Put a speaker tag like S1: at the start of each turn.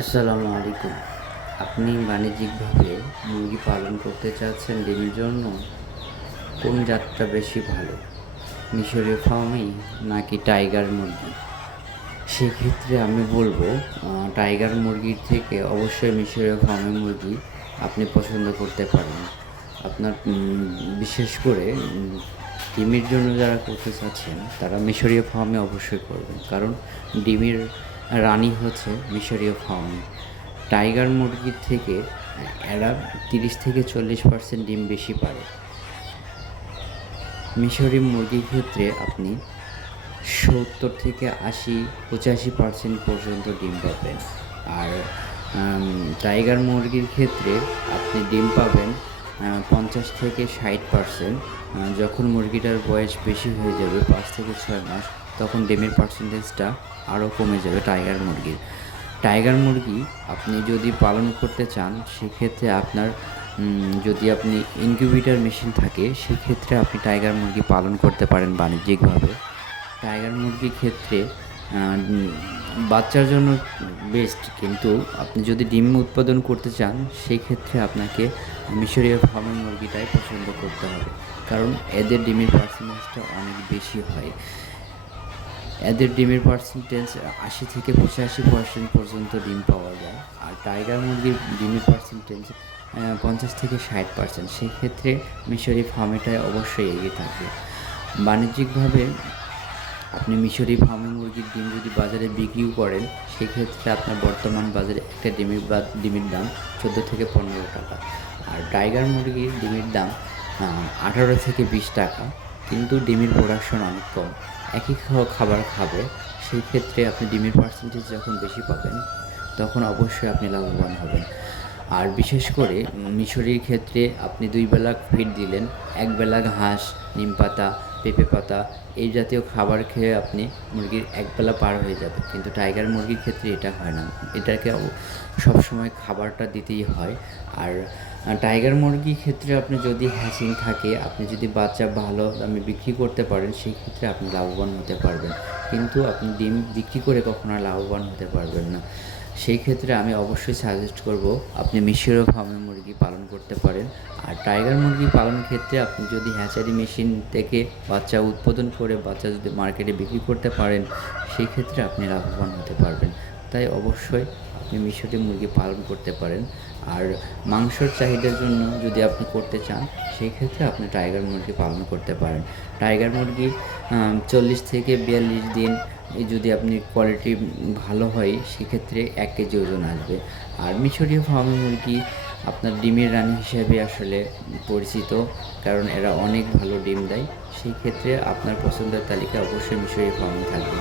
S1: আসসালামু আলাইকুম। আপনি বাণিজ্যিকভাবে মুরগি পালন করতে চাচ্ছেন ডিমের জন্য? কোন জাতটা বেশি ভালো? মিশরীয় ফার্মি নাকি টাইগার মুরগি? সেক্ষেত্রে আমি বলব টাইগার মুরগির থেকে অবশ্যই মিশরীয় ফার্মি মুরগি আপনি পছন্দ করতে পারেন। আপনার বিশেষ করে ডিমের জন্য যারা করতে চাচ্ছেন, তারা মিশরীয় ফার্মে অবশ্যই করবেন। কারণ ডিমের রানী হচ্ছে মিশরীয় ফার্ম টাইগার মুরগির থেকে, এরা তিরিশ থেকে চল্লিশ পার্সেন্ট ডিম বেশি পারে। মিশরি মুরগির ক্ষেত্রে আপনি সত্তর থেকে আশি, পঁচাশি পার্সেন্ট পর্যন্ত ডিম পাবেন। আর টাইগার মুরগির ক্ষেত্রে আপনি ডিম পাবেন পঞ্চাশ থেকে ষাট পার্সেন্ট। যখন মুরগিটার বয়স বেশি হয়ে যাবে, পাঁচ থেকে ছয় মাস তখন ডিমের পার্সেন্টেজটা আরও কমে যাবে টাইগার মুরগির। টাইগার মুরগি আপনি যদি পালন করতে চান, সেক্ষেত্রে আপনার যদি আপনি ইনকিউবেটার মেশিন থাকে, সেক্ষেত্রে আপনি টাইগার মুরগি পালন করতে পারেন বাণিজ্যিকভাবে। টাইগার মুরগির ক্ষেত্রে বাচ্চার জন্য বেস্ট কিন্তু আপনি যদি ডিম উৎপাদন করতে চান সেই ক্ষেত্রে আপনাকে মিশরীয় ফার্মের মুরগিটাই পছন্দ করতে হবে। কারণ এদের ডিমের পার্সেন্টেজটা অনেক বেশি হয়। এদের ডিমের পার্সেন্টেজ আশি থেকে পঁচাশি পার্সেন্ট পর্যন্ত ডিম পাওয়া যায়। আর টাইগার মুরগির ডিমের পার্সেন্টেজ পঞ্চাশ থেকে ষাট পার্সেন্ট সেক্ষেত্রে মিশরি ফার্মেটায় অবশ্যই এগিয়ে থাকবে। বাণিজ্যিকভাবে আপনি মিশরি ফার্মে মুরগির ডিম যদি বাজারে বিক্রিও করেন, সেক্ষেত্রে আপনার বর্তমান বাজারে একটা ডিমের বা, ডিমের দাম চোদ্দ থেকে পনেরো টাকা। আর টাইগার মুরগির ডিমের দাম আঠারো থেকে বিশ টাকা। কিন্তু ডিমের প্রোডাকশন অনেক কম। একই খাবার খাবে, সেই ক্ষেত্রে আপনি ডিমের পার্সেন্টেজ যখন বেশি পাবেন, তখন অবশ্যই আপনি লাভবান হবেন। আর বিশেষ করে মিশরির ক্ষেত্রে আপনি দুই বেলা ফিড দিলেন, এক বেলা ঘাস, নিম পাতা, পেঁপে পাতা, এই জাতীয় খাবার খেয়ে আপনি মুরগির এক বেলা পার হয়ে যাবে কিন্তু টাইগার মুরগির ক্ষেত্রে এটা হয় না। এটাকে সবসময় খাবারটা দিতেই হয়। আর টাইগার মুরগির ক্ষেত্রে আপনি যদি হ্যাচিং থাকে, আপনি যদি বাচ্চা ভালো দামে বিক্রি করতে পারেন, সেই ক্ষেত্রে আপনি লাভবান হতে পারবেন। কিন্তু আপনি ডিম বিক্রি করে কখনো লাভবান হতে পারবেন না। সেই ক্ষেত্রে আমি অবশ্যই সাজেস্ট করব, আপনি মিশরীয় ফার্মে মুরগি পালন করতে পারেন। আর টাইগার মুরগি পালন ক্ষেত্রে আপনি যদি হ্যাচারি মেশিন থেকে বাচ্চা উৎপাদন করে, বাচ্চা যদি মার্কেটে বিক্রি করতে পারেন, সেই ক্ষেত্রে আপনি লাভবান হতে পারবেন। তাই অবশ্যই আপনি মিশরি মুরগি পালন করতে পারেন। আর মাংসর চাহিদার জন্য যদি আপনি করতে চান, সেই ক্ষেত্রে আপনি টাইগার মুরগি পালন করতে পারেন। টাইগার মুরগি চল্লিশ থেকে বিয়াল্লিশ দিন যদি আপনি কোয়ালিটি ভালো হয়, সেক্ষেত্রে এক কেজি ওজন আসবে। আর মিশরীয় ফার্মি মুরগি আপনার ডিমের রানী হিসেবে আসলে পরিচিত, কারণ এরা অনেক ভালো ডিম দেয়। সেই ক্ষেত্রে আপনার পছন্দের তালিকা অবশ্যই মিশরীয় ফার্মি থাকবে।